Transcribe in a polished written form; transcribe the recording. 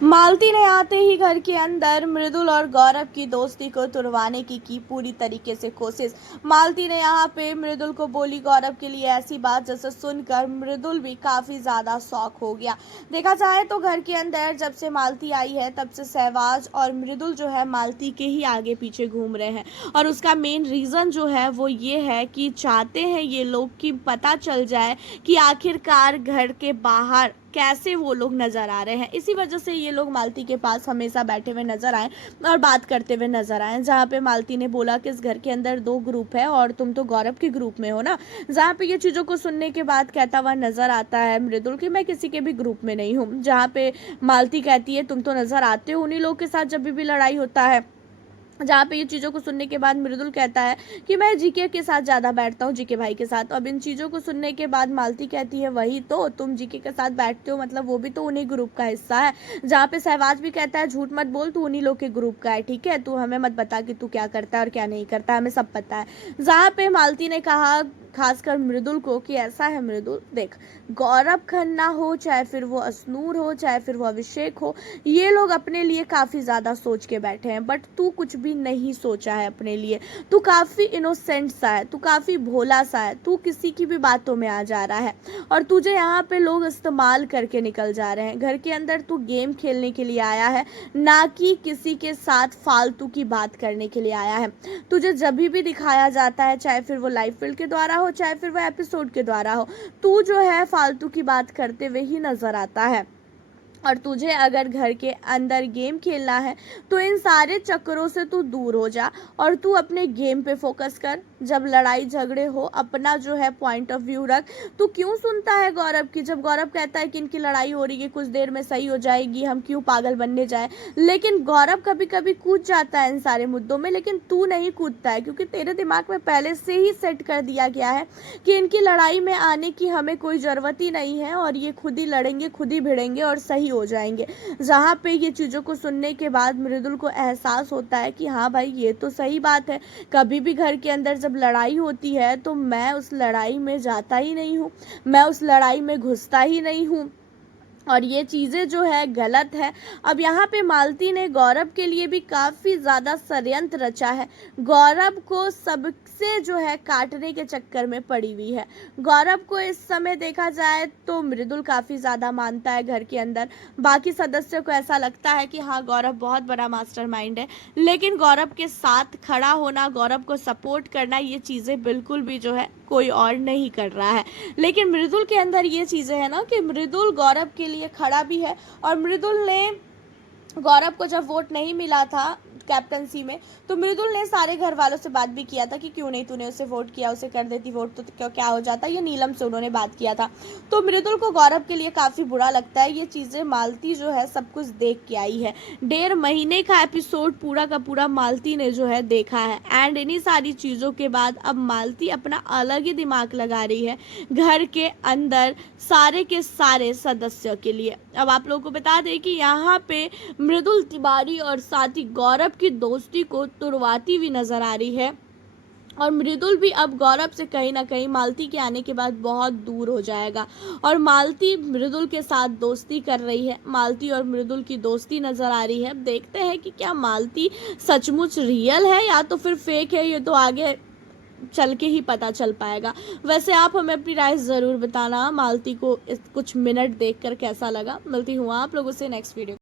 मालती ने आते ही घर के अंदर मृदुल और गौरव की दोस्ती को तुड़वाने की पूरी तरीके से कोशिश। मालती ने यहाँ पे मृदुल को बोली गौरव के लिए ऐसी बात जैसे सुनकर मृदुल भी काफी ज्यादा शॉक हो गया। देखा जाए तो घर के अंदर जब से मालती आई है तब से सहवाज और मृदुल जो है मालती के ही आगे पीछे घूम रहे हैं और उसका मेन रीजन जो है वो ये है कि चाहते हैं ये लोग कि पता चल जाए कि आखिरकार घर के बाहर कैसे वो लोग नजर आ रहे हैं। इसी वजह से ये लोग मालती के पास हमेशा बैठे हुए नजर आए और बात करते हुए नजर आए। जहाँ पे मालती ने बोला कि इस घर के अंदर 2 ग्रुप है और तुम तो गौरव के ग्रुप में हो ना। जहाँ पे ये चीजों को सुनने के बाद कहता हुआ नजर आता है मृदुल कि मैं किसी के भी ग्रुप में नहीं हूँ। जहाँ पे मालती कहती है तुम तो नजर आते हो उन्हीं लोग के साथ जब भी लड़ाई होता है। जहाँ पे ये चीज़ों को सुनने के बाद मृदुल कहता है कि मैं जीके के साथ ज़्यादा बैठता हूँ, जीके भाई के साथ। अब इन चीज़ों को सुनने के बाद मालती कहती है वही तो, तुम जीके के साथ बैठते हो मतलब वो भी तो उन्हीं ग्रुप का हिस्सा है। जहाँ पे सहवाज भी कहता है झूठ मत बोल, तू उन्हीं लोग के ग्रुप का है, ठीक है, तू हमें मत बता कि तू क्या करता है और क्या नहीं करता, हमें सब पता है। जहाँ पे मालती ने कहा खासकर मृदुल को कि ऐसा है मृदुल, देख गौरव खन्ना हो चाहे फिर वो असनूर हो चाहे फिर वो अभिषेक हो, ये लोग अपने लिए काफ़ी ज़्यादा सोच के बैठे हैं, बट तू कुछ भी नहीं सोचा है अपने लिए। तू काफ़ी इनोसेंट सा है, तू काफ़ी भोला सा है, तू किसी की भी बातों में आ जा रहा है और तुझे यहाँ पे लोग इस्तेमाल करके निकल जा रहे हैं। घर के अंदर तू गेम खेलने के लिए आया है, ना कि किसी के साथ फालतू की बात करने के लिए आया है। तुझे जब भी दिखाया जाता है चाहे फिर वो लाइव फील्ड के द्वारा हो चाहे फिर वो एपिसोड के द्वारा हो, तू जो है फालतू की बात करते हुए ही नजर आता है। और तुझे अगर घर के अंदर गेम खेलना है तो इन सारे चक्करों से तू दूर हो जा और तू अपने गेम पे फोकस कर। जब लड़ाई झगड़े हो अपना जो है पॉइंट ऑफ व्यू रख। तू क्यों सुनता है गौरव की? जब गौरव कहता है कि इनकी लड़ाई हो रही है, कुछ देर में सही हो जाएगी, हम क्यों पागल बनने जाए, लेकिन गौरव कभी कभी कूद जाता है इन सारे मुद्दों में, लेकिन तू नहीं कूदता है क्योंकि तेरे दिमाग में पहले से ही सेट कर दिया गया है कि इनकी लड़ाई में आने की हमें कोई ज़रूरत ही नहीं है और ये खुद ही लड़ेंगे, खुद ही भिड़ेंगे और सही हो जाएंगे। जहाँ पे ये चीज़ों को सुनने के बाद मृदुल को एहसास होता है कि हाँ भाई ये तो सही बात है, कभी भी घर के अंदर जब लड़ाई होती है तो मैं उस लड़ाई में जाता ही नहीं हूँ, मैं उस लड़ाई में घुसता ही नहीं हूँ और ये चीज़ें जो है गलत है। अब यहाँ पे मालती ने गौरव के लिए भी काफ़ी ज़्यादा षड्यंत्र रचा है, गौरव को सबसे जो है काटने के चक्कर में पड़ी हुई है। गौरव को इस समय देखा जाए तो मृदुल काफ़ी ज़्यादा मानता है घर के अंदर, बाकी सदस्यों को ऐसा लगता है कि हाँ गौरव बहुत बड़ा मास्टरमाइंड है, लेकिन गौरव के साथ खड़ा होना, गौरव को सपोर्ट करना, ये चीज़ें बिल्कुल भी जो है कोई और नहीं कर रहा है। लेकिन मृदुल के अंदर ये चीज़ें हैं ना कि मृदुल गौरव के लिए खड़ा भी है और मृदुल ने गौरव को जब वोट नहीं मिला था कैप्टनसी में तो मृदुल ने सारे घर वालों से बात भी किया था कि क्यों नहीं तूने उसे वोट किया, उसे कर देती वोट तो क्या हो जाता। ये नीलम से उन्होंने बात किया था, तो मृदुल को गौरव के लिए काफ़ी बुरा लगता है। ये चीज़ें मालती जो है सब कुछ देख के आई है, 1.5 महीने का एपिसोड पूरा का पूरा मालती ने जो है देखा है एंड इन्हीं सारी चीज़ों के बाद अब मालती अपना अलग ही दिमाग लगा रही है घर के अंदर सारे के सारे सदस्यों के लिए। अब आप लोगों को बता दें कि यहाँ पे मृदुल तिवारी और साथ ही गौरव की दोस्ती को तुड़वाती हुई नजर आ रही है और मृदुल भी अब गौरव से कहीं ना कहीं मालती के आने के बाद बहुत दूर हो जाएगा और मालती मृदुल के साथ दोस्ती कर रही है, मालती और मृदुल की दोस्ती नजर आ रही है। देखते हैं कि क्या मालती सचमुच रियल है या तो फिर फेक है, ये तो आगे चल के ही पता चल पाएगा। वैसे आप हमें अपनी राय ज़रूर बताना मालती को कुछ मिनट देखकर कैसा लगा। मिलती हूँ आप लोगों से नेक्स्ट वीडियो।